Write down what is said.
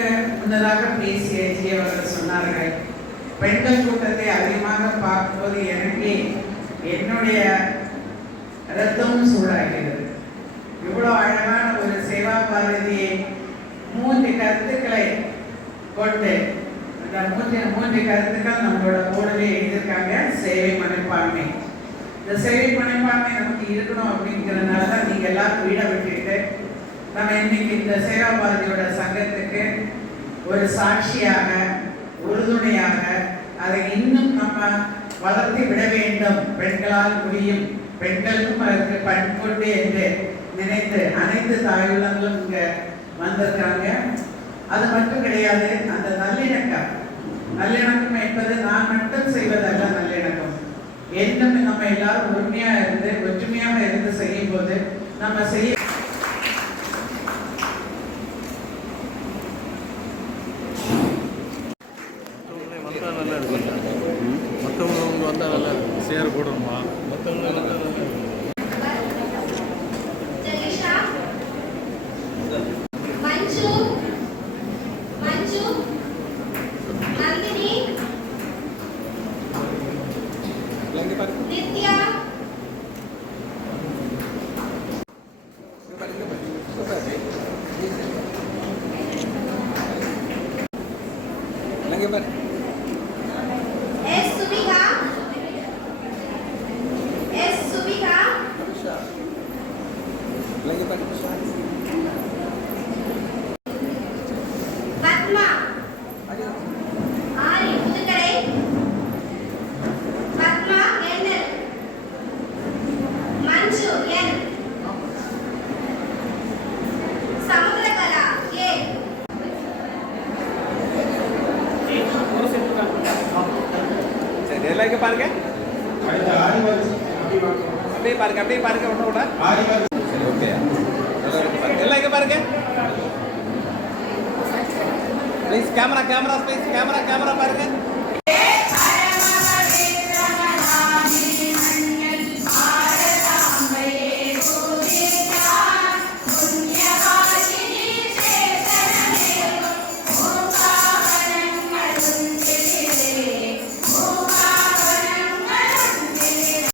எனக்கு முன்னதாக பேசிய ஜி அவர்கள் சொன்னார்கள், பெண்கள் கூட்டத்தை அதிகமாக பார்க்கும்போது எனக்கு என்னுடைய ரத்தமும் சூடாகிறது. இவ்வளோ அழகான ஒரு சேவா பாரதியை 3 கருத்துக்களை கொண்டு, இந்த மூன்று கருத்துக்கள் நம்மளோட போர்டிலே எழுதியிருக்காங்க. சேவை மனப்பான்மை. இந்த சேவை மனப்பான்மை நமக்கு இருக்கணும் அப்படிங்கிறதுனால தான் நீங்கள் எல்லாரும் வீடை விட்டுட்டு நம்ம இன்னைக்கு இந்த சேவா பாரதியோட சங்கத்துக்கு ஒரு சாட்சியாக, உறுதுணையாக அதை இன்னும் நம்ம வளர்த்து விட வேண்டும். பெண்களால் முடியும், பெண்களுக்கும் அதற்கு பண்புண்டு என்று நினைத்து அனைத்து தாயுள்ளங்களும் இங்கே வந்திருக்காங்க. அது மட்டும் கிடையாது, அந்த நல்லிணக்கம் என்பது நான் மட்டும் செய்வதல்ல. நல்லிணக்கம் என்னும் நம்ம எல்லாரும் ஒற்றுமையாக இருந்து செய்யும் போது நம்ம செய்ய நல்லா இருக்கும். மற்றவங்க வந்தால் நல்லா இருக்கும். சேர் போடணுமா? மற்றவங்க வந்தால் நல்லா இருக்கும். பாருங்க, அப்படியே பாருங்க ஒண்ணு கூட. ஓகே, எல்லாம் இங்க பாருங்க ப்ளீஸ். கேமரா ப்ளீஸ், கேமரா பாருங்க.